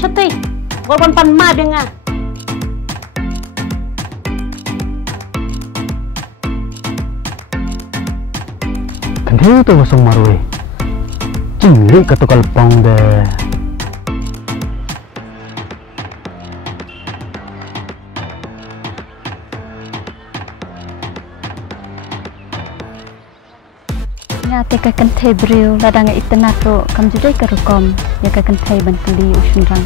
seti. Walaupun pan ma dengan. Kenapa tu masuk marui? Cingli ketukal pong deh. Ngate ka kan thai bril ladang itna ro kam judai ka rukom ya ka kan thai ban puli ushun rang